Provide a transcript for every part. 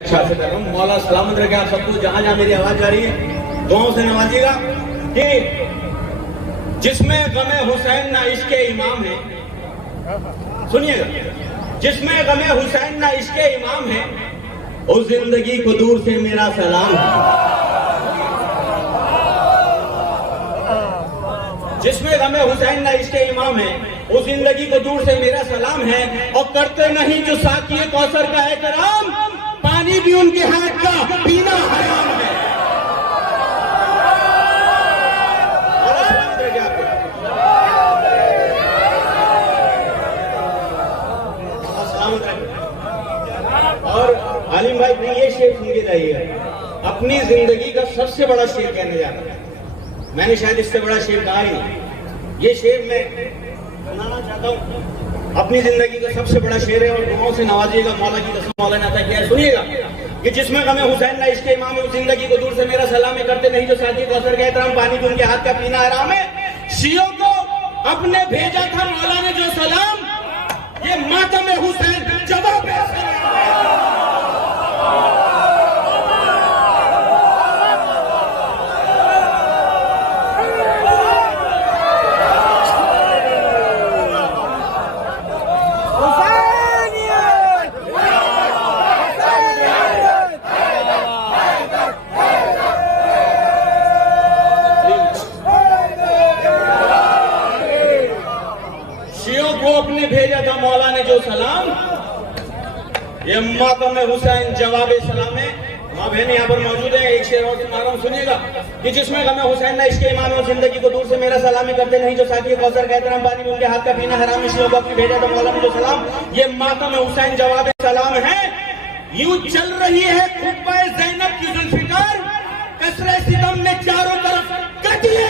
अच्छा से कर रहा हूँ। मौला सलामत रखे आप सबको, जहां जहां मेरी आवाज जा रही है दुआओं से नवाजिएगा कि जिसमें गमे हुसैन ना इश्के इमाम है, सुनिएगा, जिसमें गमे हुसैन ना इश्के इमाम है, उस जिंदगी को दूर से मेरा सलाम है। जिसमें गमे हुसैन ना इश्के इमाम है, उस जिंदगी को दूर से मेरा सलाम है। और करते नहीं जो साकी कौसर का एहतराम, पानी भी उनके हाथ का पीना हराम है। और आलिम भाई भी ये शेर सुन के जाइएगा, अपनी जिंदगी का सबसे बड़ा शेर कहने जा रहा है। मैंने शायद इससे बड़ा शेर कहा ही नहीं। ये शेर मैं सुनाना चाहता हूँ, अपनी जिंदगी का सबसे बड़ा शेर है और दुआओं से नवाजिएगा। मौला की कसम मौला ने अता किया है, सुनिएगा कि जिसमें गमे हुसैन ना इश्के इमाम है, उस जिंदगी को दूर से मेरा सलाम है। करते नहीं जो साकी कौसर का एहतराम, पानी भी उनके हाथ का पीना हराम है। शियों को अपने भेजा था मौला ने जो सलाम, ये मातम हुसैन जवाब है। अपने भेजा था मौला ने जो सलाम, ये मातम हुसैन जवाब सलाम है। माँ बहन यहाँ पर मौजूद है, एक शेर और सुना रहा हूँ, सुनिएगा कि जिसमें गमे हुसैन ना इश्के इमाम है, जिंदगी को दूर से मेरा सलाम करते नहीं जो साकी कौसर का एहतराम, पानी में उनके हाथ का पीना हराम है। शियों को अपने भेजा था मौला ने जो सलाम, ये मातम हुसैन जवाब सलाम है। यूं चल रही है खुतबा ज़ैनब की जुल्फ़िकार, कसरे सितम में चारों तरफ कत्ले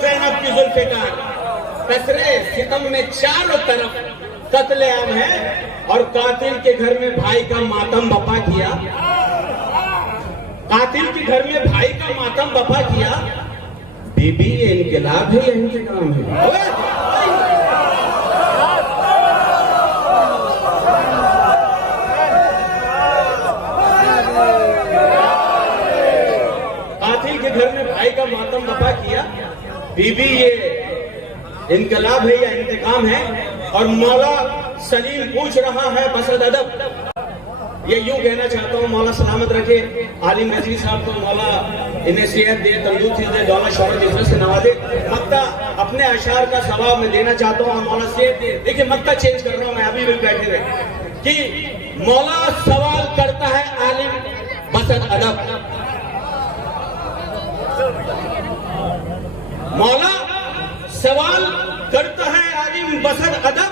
ज़ैनब की जुल्फ़िकार, कसरे सितम में चारों तरफ कत्लेआम है। और कातिल के घर में भाई का मातम बपा किया, कातिल के घर में भाई का मातम बपा किया। बीबी ये इनकलाब है या इंतकाम है? कातिल के घर में भाई का मातम बपा किया, बीबी ये इनकलाब है या इंतकाम है। और मौला सलीम पूछ रहा है बसद अदब, ये यूं कहना चाहता हूँ, मौला सलामत रखे आलिम नजीर साहब को, मौला इन्हें सेहत दे, तंदुरुस्ती दे, दौलत शौहरत इज्जत से नवाजे। मक्ता अपने अशार का सवाब मैं देना चाहता हूँ और मौला सेहत दे। देखिए मक्ता चेंज कर रहा हूँ मैं, अभी भी बैठे हुए कि मौला सवाल करता है आलिम बसद अदब, मौला सवाल करता है आलिम बसद अदब,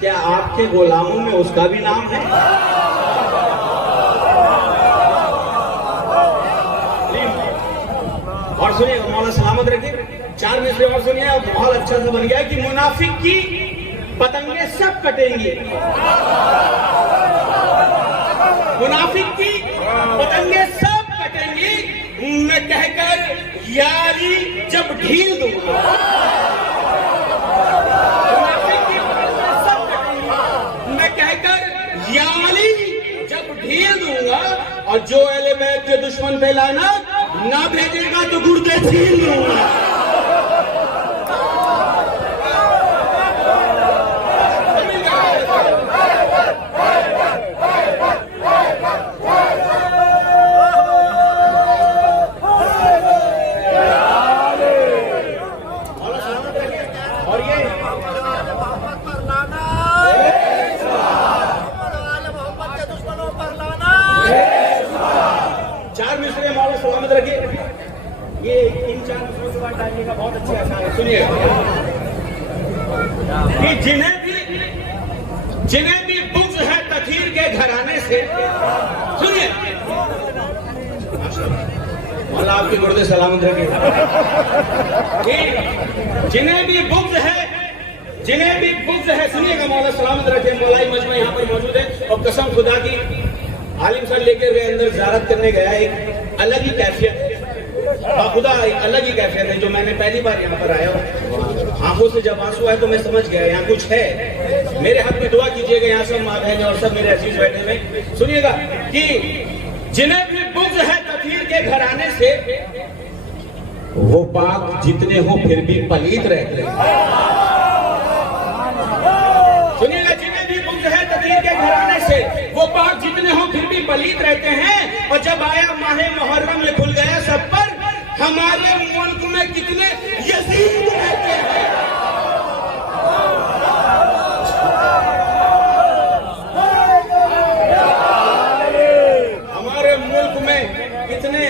क्या आपके गुलामों में उसका भी नाम है? और सुनिए मौला सलामत रखे, चार मिसरे और सुनिए, बहुत अच्छा सा बन गया कि मुनाफिक की पतंगे सब कटेंगी, मुनाफिक की पतंगे सब कटेंगी, मैं कहकर यारी जब ढील दूंगा, मैं कहकर यारी जब ढील दूंगा। और जो अहले बैत के दुश्मन पे लानत ना भेजेगा तो गुर्दे छीन दूंगा। और ये चार मिसरे मौला सलामत रखे, ये इन चार मिसरों के बाद डालिएगा, बहुत अच्छे आसान है, सुनिए कि जिन्हें भी बुग़्ज़ है तकीर के घराने से, सुनिए मौला आपके गुर्दे सलामत रखे, जिन्हें भी बुग़्ज़ है, सुनिएगा मौला सलामत रखे। मौलाई मजमा यहाँ पर मौजूद है और कसम खुदा की आलिम साहब लेकर गए अंदर ज़ियारत करने गया, एक अलग ही कैफियत, खुदा एक अलग ही कैफियत है जो मैंने पहली बार यहाँ पर आया हूँ। आंखों से जब आंसू आए तो मैं समझ गया यहाँ कुछ है। मेरे हाथ में दुआ कीजिएगा, यहाँ सब माँ बहन और सब मेरे अजीज बैठे हुए सुनिएगा कि जिन्हें भी बुग़्ज़ है तकीर के घराने से, वो पाक जितने हो फिर भी पलीत रहते हैं। सुनिएगा, जिन्हें भी बुग़्ज़ है तकीर के घराने से, वो पाक जितने हो फिर भी पलीत रहते हैं। और जब आया माहे मुहर्रम ये खुल गया सब पर, हमारे मुल्क में कितने यजीद रहते हैं। हमारे मुल्क में कितने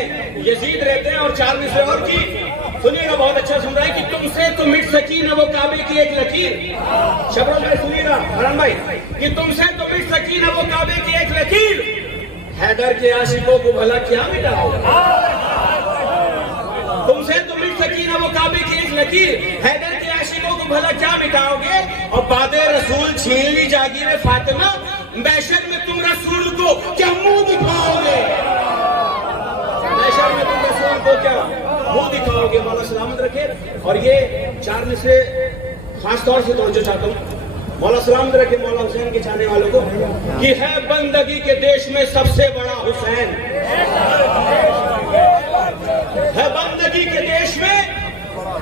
यजीद रहते हैं। और 4 मिसरे और की सुनिएगा, बहुत अच्छा सुन रहा है कि तुमसे तो मिट सकी न वो काबे की एक लकीर। शबरोज भाई सुनिएगा, हरन भाई, कि तुमसे तो मिट सकी न वो काबे की एक लकीर, हैदर के आशिकों को भला क्या मिटाओगे। तुमसे तो मिट सकी ना वो काबे की एक लकीर, हैदर के आशिकों को भला क्या मिटाओगे। और बादे रसूल छीन ली जागीर फातिमा, महशर में तुम रसूल को क्या मुंह दिखाओगे। महशर में तुम रसूल को क्या मुंह दिखाओगे। मौला सलामत रखे। और ये 4 में से खास तौर से तवज्जो चाहता हूँ, मौला सलामत रखे मौला हुसैन के चाहने वालों को, कि है बंदगी के देश में सबसे बड़ा हुसैन, है बंदगी के देश में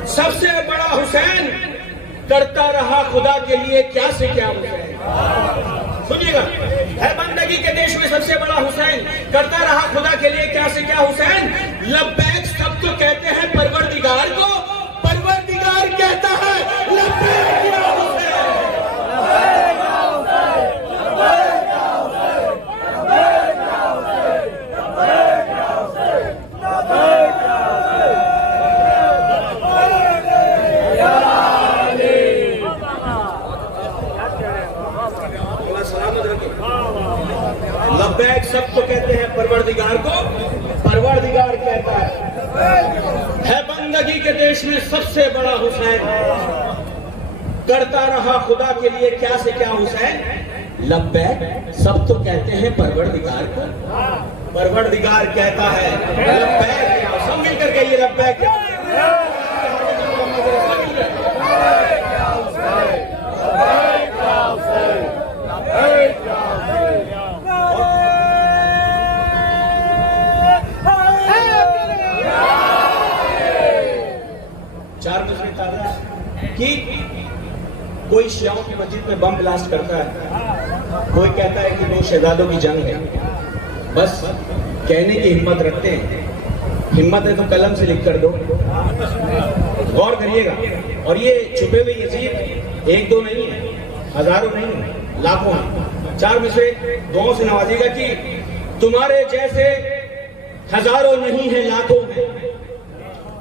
सबसे बड़ा हुसैन, करता रहा खुदा के लिए क्या से क्या हुसैन। सुनिएगा, है बंदगी के देश में सबसे बड़ा हुसैन, करता रहा खुदा के लिए क्या से क्या हुसैन। लब्बैक सब तो कहते हैं परवरदिगार को, परवरदिगार कहता है लब्बैक या हुसैन। लब्बैक सब तो कहते हैं परवरदिगार को, परवरदिगार कहता है बंदगी के देश में सबसे बड़ा हुसैन, करता रहा खुदा के लिए क्या से क्या हुसैन। लब्बैक सब तो कहते हैं परवरदिगार को, परवरदिगार कहता है लब्बैक। सब मिलकर कहिए लब्बैक। कि कोई शियाओं की मस्जिद में बम ब्लास्ट करता है, कोई कहता है कि 2 शहजादों की जंग है। बस कहने की हिम्मत रखते हैं, हिम्मत है तो कलम से लिख कर दो। गौर करिएगा। और ये छुपे हुए यजीद 1-2 नहीं है, हजारों नहीं, लाखों हैं। 4 में से 2 से नवाजिएगा कि तुम्हारे जैसे हजारों नहीं है लाखों हैं,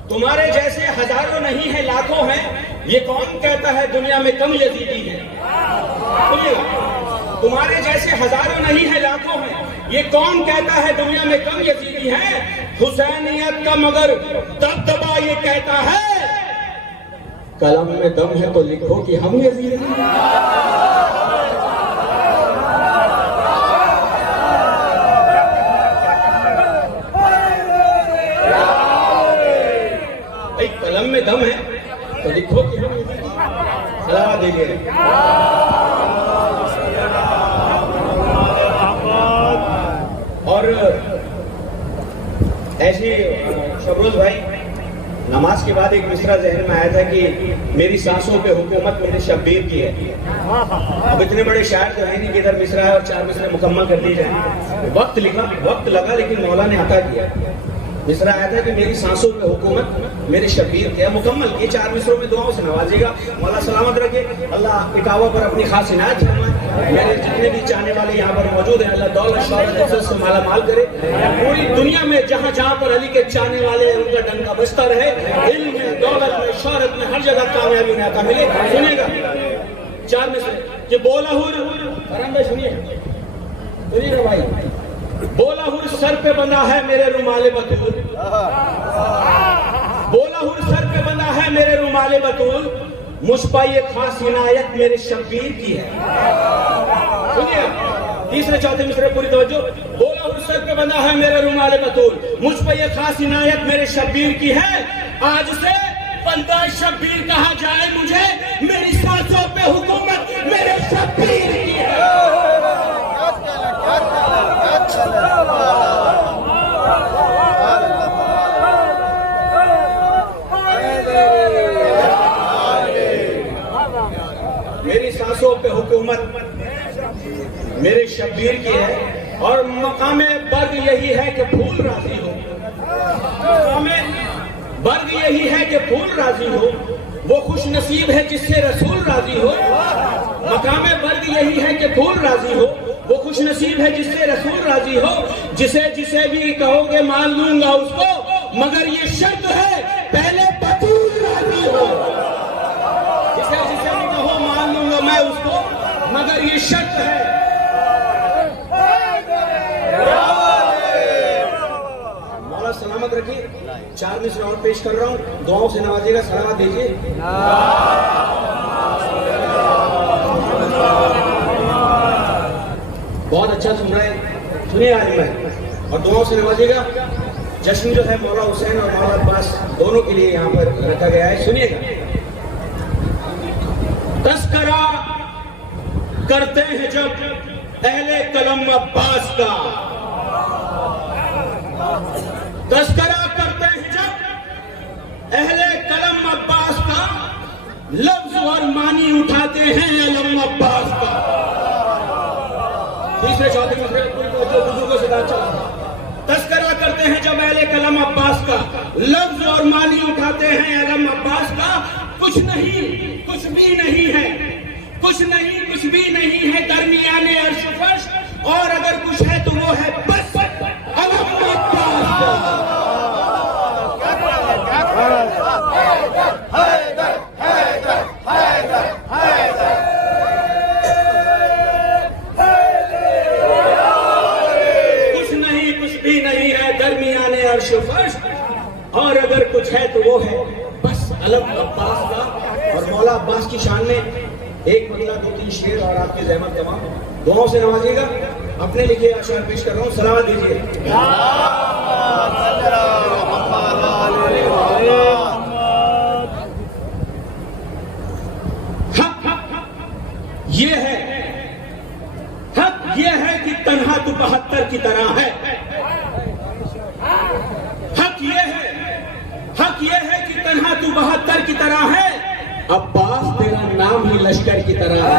तुम्हारे जैसे हजारों नहीं है लाखों हैं। ये कौन कहता है दुनिया में कम यजीदी है। तुम्हारे जैसे हजारों नहीं है लाखों हैं, ये कौन कहता है दुनिया में कम यजीदी है। हुसैनियत का मगर दबदबा ये कहता है, कलम में दम है तो लिखो कि हम यजीदी हैं। कलम में दम है तो लिखो कि हम सलाह देंगे। और ऐसी शबरोज भाई, नमाज के बाद एक मिसरा जहन में आया था कि मेरी सांसों पे हुकूमत मेरे शब्बीर की है। अब इतने बड़े शायर तो है नहीं कि इधर मिसरा है और 4 मिसरे मुकम्मल कर दिए जाए। वक्त लिखा, वक्त लगा, लेकिन मौला ने अता किया। मिसरा आया था कि मेरी सांसों पे हुकूमत मेरे शब्बीर किया, मुकम्मल किए। 4 मिसरों में दुआओं से नवाजेगा। मौला सलामत रखे, अल्लाह इकावा पर अपनी खास इनायत फरमाए। मेरे जितने भी चाहने वाले यहाँ पर मौजूद हैं, अल्लाह दौलत शौहरत इज्जत से माला माल करे। पूरी दुनिया में जहाँ जहाँ पर अली के चाहने वाले हैं, उनका डंका बजता रहे। इल्म में, दौलत में, शौहरत में, हर जगह कामयाबी नाता मिले। सुनेगा 4 मिसरे कि बोला हुर, सुनिए भाई, बोला हुर सर पे बंधा है मेरे रुमाले बतूल, बोला हुर सर पे बंधा है मेरे रुमाले बतूल, मुझ पर ये खास इनायत मेरे शब्बीर की है। सुनिए 3रे 4थे मिसरे पूरी तवज्जो। बोला हुर सर पे बंधा है मेरे रुमाले बतूल, मुझ पर ये खास इनायत मेरे शब्बीर की है। आज से बंदा शब्बीर कहा जाए मुझे, मेरी सांसों पे हुकूमत मेरे शब्बीर की है। मेरी सांसों पे हुकूमत मेरे शब्बीर की है, और मकामे बर्ग यही है कि फूल राजी हो। मकामे बर्ग यही है कि फूल राजी हो, वो खुश नसीब है जिससे रसूल राजी हो। मकामे बर्ग यही है कि फूल राजी हो, वो खुश नसीब है जिससे रसूल राजी हो। जिसे जिसे भी कहोगे मान लूंगा उसको, मगर ये शर्त है पहले बतूल राजी हो। जिसे जिसे भी कहो मान लूंगा मैं उसको, मगर ये शर्त है। मौला सलामत रखिए। 4 मिसरे और पेश कर रहा हूँ, दुआओं से नवाजिएगा, सलामत दीजिए। बहुत अच्छा सुन रहे हैं, सुनिए आलिम भाई, और दुआओं से नवाजिएगा। जश्न जो है मौला हुसैन और मौला अब्बास दोनों के लिए यहाँ पर रखा गया है, सुनिएगा। तस्करा करते हैं जब अहले कलम अब्बास का, तस्करा करते हैं जब अहले कलम अब्बास का, लफ्ज और मानी उठाते हैं अलम अब्बास का। तीसरे चौथे बुजुर्गों से बात चला। तस्करा करते हैं जब अहले कलम अब्बास का, लफ्ज और मानी उठाते हैं अलम अब्बास का। कुछ नहीं कुछ भी नहीं है, कुछ नहीं कुछ भी नहीं है दरमियाने अर्श फर्श, और अगर कुछ है तो वो है बस अलम अब्बास का। अर्श फर्श, और अगर कुछ है तो वो है बस अलम अब्बास का। और मौला अब्बास की शान में एक मतला 2-3 शेर और आपकी ज़हमत तमाम दुआओं से नवाजिएगा। अपने लिखे अशआर पेश कर रहा हूँ, सलावत दीजिए। ये है हक, ये है कि तन्हा तू 72 की तरह है। हक ये है कि तन्हा तू 72 की तरह है, अब्बास तेरा नाम ही लश्कर की तरह है।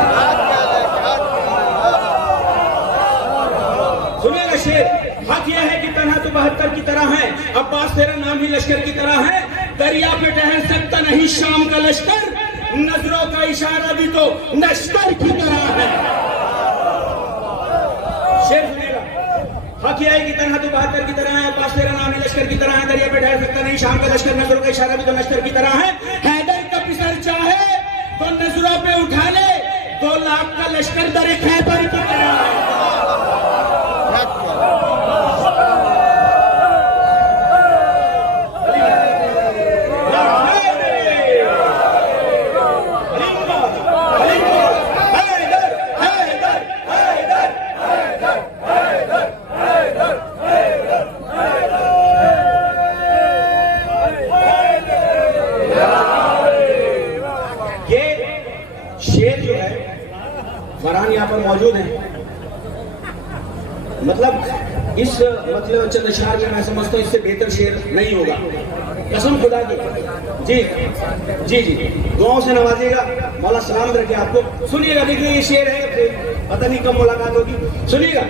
सुनिएगा शेर, हक ये है कि तन्हा तू 72 की तरह है, अब्बास तेरा नाम ही लश्कर की तरह है। दरिया पे ठहर सकता नहीं शाम का लश्कर, नजरों का इशारा भी तो लश्कर की तरह है। शेर सुनिएगा, हक यह है कि तन्हा तू 72 की तरह है, अब्बास तेरा नाम ही लश्कर की तरह है। दरिया पे ठहर सकता नहीं शाम का लश्कर, नजरों का इशारा भी तो लश्कर की तरह है। हैदर का पिसर चाहे तो नजरों पे उठा ले, 2 लाख का लश्कर दर खैबर की तरह है। शेर जो है फरहान यहाँ पर मौजूद है, मतलब इस मतलब चंद अशआर में मैं समझता हूँ इससे बेहतर शेर नहीं होगा, कसम खुदा की। जी जी जी, दुआओं से नवाजिएगा, मौला सलामत रखे आपको। सुनिएगा, देखिए ये शेर है, पता नहीं कब मुलाकात होगी, सुनिएगा।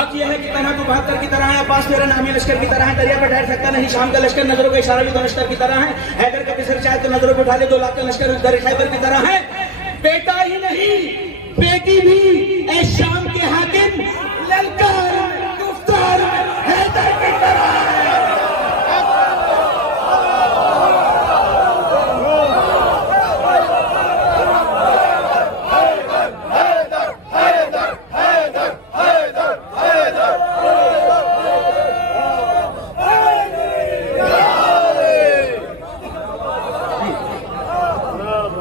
हक यह है कि तन्हा तू 72 की तरह है, अब्बास तेरा नाम ही लश्कर की तरह है। दरिया पर ठहर सकता नहीं शाम का लश्कर, नजरों का इशारा भी तो लश्कर की तरह है। हैदर का पिसर चाहे तो नजरों पे उठा ले, 2 लाख का लश्कर दर खैबर की तरह है। बेटा ही नहीं बेटी भी ऐ शाम के हाकिम, ललकार गुफ्तार हैदर की तरह है।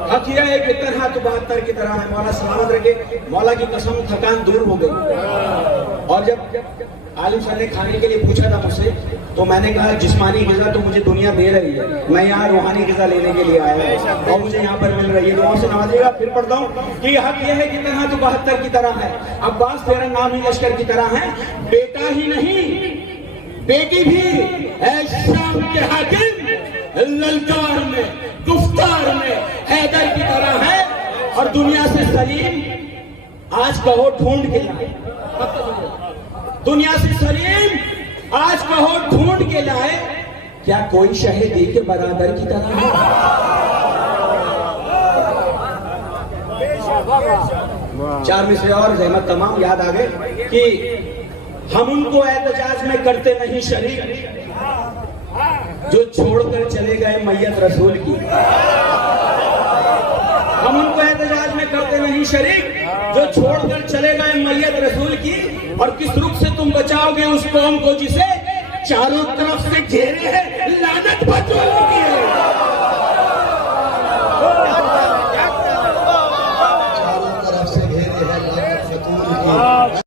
हक यह है कि तन्हा तू 72 की तरह है, मौला सलामत रखे। करके मौला की कसम थकान दूर हो गई। और जब आलिम सर ने खाने के लिए पूछा था मुझसे, तो मैंने कहा जिस्मानी ग़िज़ा तो मुझे दुनिया दे रही है, मैं यहाँ रूहानी ग़िज़ा लेने के लिए आया हूँ और मुझे यहाँ पर मिल रही है। दुआओं से नवाजिएगा। फिर पढ़ता हूँ कि हक यह है कि तरह तो 72 की तरह है, अब्बास तेरा नाम ही लश्कर की तरह है, बेटा ही नहीं बेटी भी है शाम के हाकिम, ललकार में गुफ्तार में हैदर की तरह है। और दुनिया से सलीम आज कहो ढूंढ के लाए, दुनिया से सलीम आज कहो ढूंढ के लाए, क्या कोई शहीदी के बराबर की तरह है? चार मिसरे और जहमत तमाम याद आ गए कि हम उनको एहतजाज में करते नहीं शरीक जो छोड़कर चले गए मैयत रसूल की। हम उनको एहतजाज में करते नहीं शरीक जो छोड़कर चले गए मैयत रसूल की। और किस रूप से तुम बचाओगे उस कौम को जिसे चारों तरफ से घेरे है लानत बचों की है। चारों तरफ से घेरे है लानत बचों की।